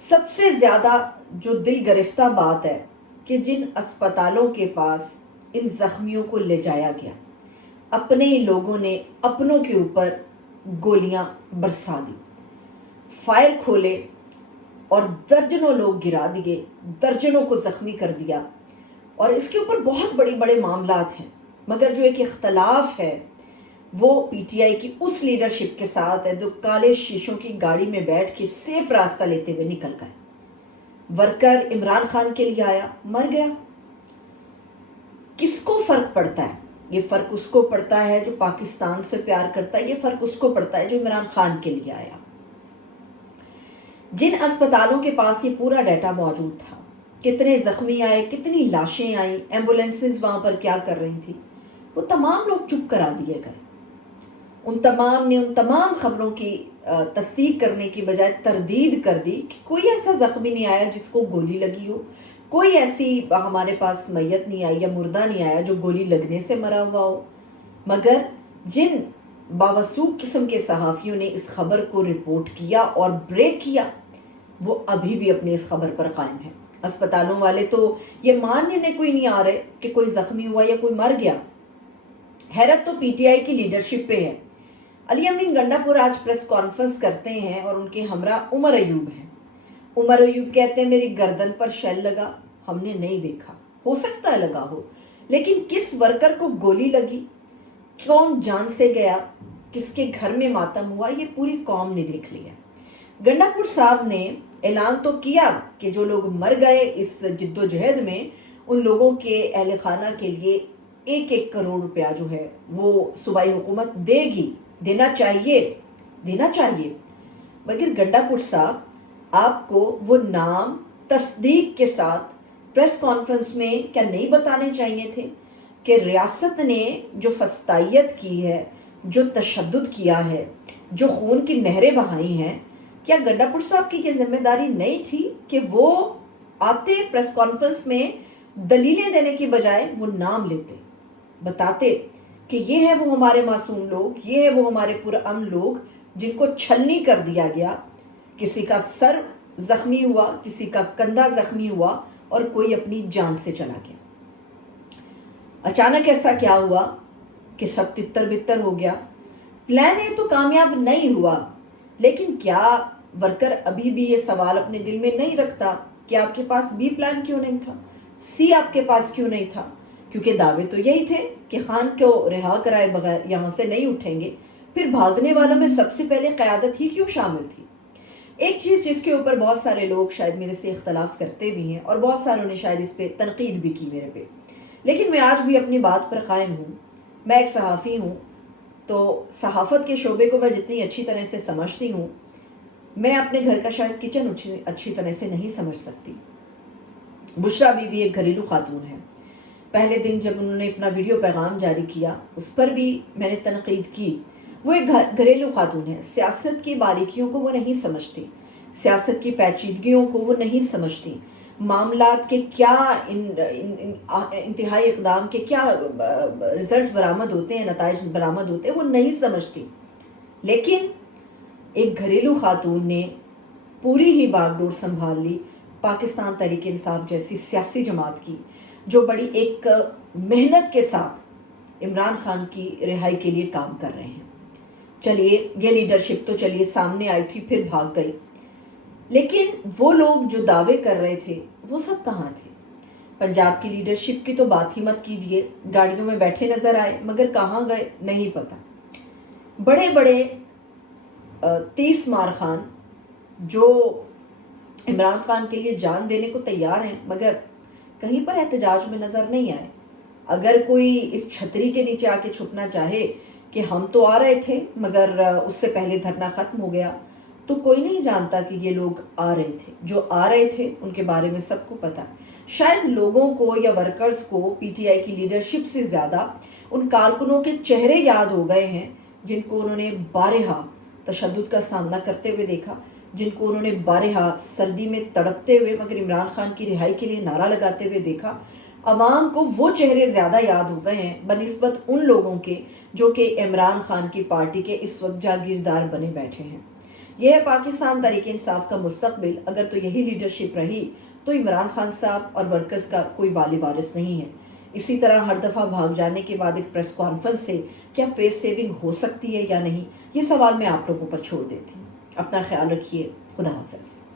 سب سے زیادہ جو دل گرفتہ بات ہے کہ جن اسپتالوں کے پاس ان زخمیوں کو لے جایا گیا، اپنے لوگوں نے اپنوں کے اوپر گولیاں برسا دی، فائر کھولے اور درجنوں لوگ گرا دیے، درجنوں کو زخمی کر دیا. اور اس کے اوپر بہت بڑے معاملات ہیں، مگر جو ایک اختلاف ہے وہ پی ٹی آئی کی اس لیڈرشپ کے ساتھ ہے جو کالے شیشوں کی گاڑی میں بیٹھ کے سیف راستہ لیتے ہوئے نکل گئے. ورکر عمران خان کے لیے آیا، مر گیا. کس کو فرق پڑتا ہے؟ یہ فرق اس کو پڑتا ہے جو پاکستان سے پیار کرتا ہے، یہ فرق اس کو پڑتا ہے جو عمران خان کے لیے آیا. جن اسپتالوں کے پاس یہ پورا ڈیٹا موجود تھا، کتنے زخمی آئے، کتنی لاشیں آئیں، ایمبولینسز وہاں پر کیا کر رہی تھی، وہ تمام لوگ چپ کرا دیے گئے. ان تمام خبروں کی تصدیق کرنے کی بجائے تردید کر دی کہ کوئی ایسا زخمی نہیں آیا جس کو گولی لگی ہو، کوئی ایسی ہمارے پاس میت نہیں آئی یا مردہ نہیں آیا جو گولی لگنے سے مرا ہوا ہو. مگر جن باوثوق قسم کے صحافیوں نے اس خبر کو رپورٹ کیا اور بریک کیا، وہ ابھی بھی اپنی اس خبر پر قائم ہیں. اسپتالوں والے تو یہ ماننے کوئی نہیں آ رہے کہ کوئی زخمی ہوا یا کوئی مر گیا. حیرت تو پی ٹی آئی کی لیڈرشپ پہ ہے. علی امین گنڈا پور آج پریس کانفرنس کرتے ہیں اور ان کے ہمراہ عمر ایوب ہیں. عمر ایوب کہتے ہیں میری گردن پر شیل لگا، ہم نے نہیں دیکھا، ہو سکتا ہے لگا ہو، لیکن کس ورکر کو گولی لگی، کون جان سے گیا، کس کے گھر میں ماتم ہوا، یہ پوری قوم نے دیکھ لیا. گنڈا پور صاحب نے اعلان تو کیا کہ جو لوگ مر گئے اس جد و جہد میں، ان لوگوں کے اہل خانہ کے لیے 1 کروڑ روپیہ جو ہے وہ صوبائی حکومت دے گی، دینا چاہیے. مگر گنڈا پور صاحب، آپ کو وہ نام تصدیق کے ساتھ پریس کانفرنس میں کیا نہیں بتانے چاہیے تھے کہ ریاست نے جو فسطائیت کی ہے، جو تشدد کیا ہے، جو خون کی نہریں بہائی ہیں، کیا گنڈا پور صاحب کی یہ ذمہ داری نہیں تھی کہ وہ آتے پریس کانفرنس میں دلیلیں دینے کی بجائے وہ نام لیتے، بتاتے کہ یہ ہے وہ ہمارے معصوم لوگ، یہ ہے وہ ہمارے پرامن لوگ جن کو چھلنی کر دیا گیا، کسی کا سر زخمی ہوا، کسی کا کندھا زخمی ہوا اور کوئی اپنی جان سے چلا گیا. اچانک ایسا کیا ہوا کہ سب تتر بتر ہو گیا. پلان اے تو کامیاب نہیں ہوا، لیکن کیا ورکر ابھی بھی یہ سوال اپنے دل میں نہیں رکھتا کہ آپ کے پاس بی پلان کیوں نہیں تھا، سی آپ کے پاس کیوں نہیں تھا؟ کیونکہ دعوے تو یہی تھے کہ خان کو رہا کرائے بغیر یہاں سے نہیں اٹھیں گے. پھر بھاگنے والوں میں سب سے پہلے قیادت ہی کیوں شامل تھی؟ ایک چیز جس کے اوپر بہت سارے لوگ شاید میرے سے اختلاف کرتے بھی ہیں اور بہت ساروں نے شاید اس پہ تنقید بھی کی میرے پہ، لیکن میں آج بھی اپنی بات پر قائم ہوں. میں ایک صحافی ہوں، تو صحافت کے شعبے کو میں جتنی اچھی طرح سے سمجھتی ہوں، میں اپنے گھر کا شاید کچن اچھی طرح سے نہیں سمجھ سکتی. بشرا بی بھی ایک گھریلو خاتون ہے. پہلے دن جب انہوں نے اپنا ویڈیو پیغام جاری کیا، اس پر بھی میں نے تنقید کی. وہ ایک گھریلو خاتون ہے، سیاست کی باریکیوں کو وہ نہیں سمجھتی، سیاست کی پیچیدگیوں کو وہ نہیں سمجھتی، معاملات کے کیا انتہائی اقدام کے کیا رزلٹ برآمد ہوتے ہیں، نتائج برآمد ہوتے ہیں، وہ نہیں سمجھتی. لیکن ایک گھریلو خاتون نے پوری ہی باغ ڈور سنبھال لی. پاکستان تحریک انصاف جیسی سیاسی جماعت کی جو بڑی ایک محنت کے ساتھ عمران خان کی رہائی کے لیے کام کر رہے ہیں. چلیے یہ لیڈرشپ تو چلیے سامنے آئی تھی، پھر بھاگ گئی، لیکن وہ لوگ جو دعوے کر رہے تھے وہ سب کہاں تھے؟ پنجاب کی لیڈرشپ کی تو بات ہی مت کیجئے، گاڑیوں میں بیٹھے نظر آئے مگر کہاں گئے نہیں پتا. بڑے بڑے 30 مار خان جو عمران خان کے لیے جان دینے کو تیار ہیں مگر کہیں پر احتجاج میں نظر نہیں آئے. اگر کوئی اس چھتری کے نیچے آ کے چھپنا چاہے کہ ہم تو آ رہے تھے مگر اس سے پہلے دھرنا ختم ہو گیا، تو کوئی نہیں جانتا کہ یہ لوگ آ رہے تھے. جو آ رہے تھے ان کے بارے میں سب کو پتا. شاید لوگوں کو یا ورکرز کو پی ٹی آئی کی لیڈرشپ سے زیادہ ان کارکنوں کے چہرے یاد ہو گئے ہیں جن کو انہوں نے بارہا تشدد کا سامنا کرتے ہوئے دیکھا، جن کو انہوں نے بارہا سردی میں تڑپتے ہوئے مگر عمران خان کی رہائی کے لیے نعرہ لگاتے ہوئے دیکھا. عوام کو وہ چہرے زیادہ یاد ہو گئے ہیں بنسبت ان لوگوں کے جو کہ عمران خان کی پارٹی کے اس وقت جاگیردار بنے بیٹھے ہیں. یہ ہے پاکستان تحریک انصاف کا مستقبل۔ اگر تو یہی لیڈرشپ رہی تو عمران خان صاحب اور ورکرز کا کوئی والی وارث نہیں ہے۔ اسی طرح ہر دفعہ بھاگ جانے کے بعد ایک پریس کانفرنس سے کیا فیس سیونگ ہو سکتی ہے یا نہیں، یہ سوال میں آپ لوگوں پر چھوڑ دیتی ہوں۔ اپنا خیال رکھیے، خدا حافظ۔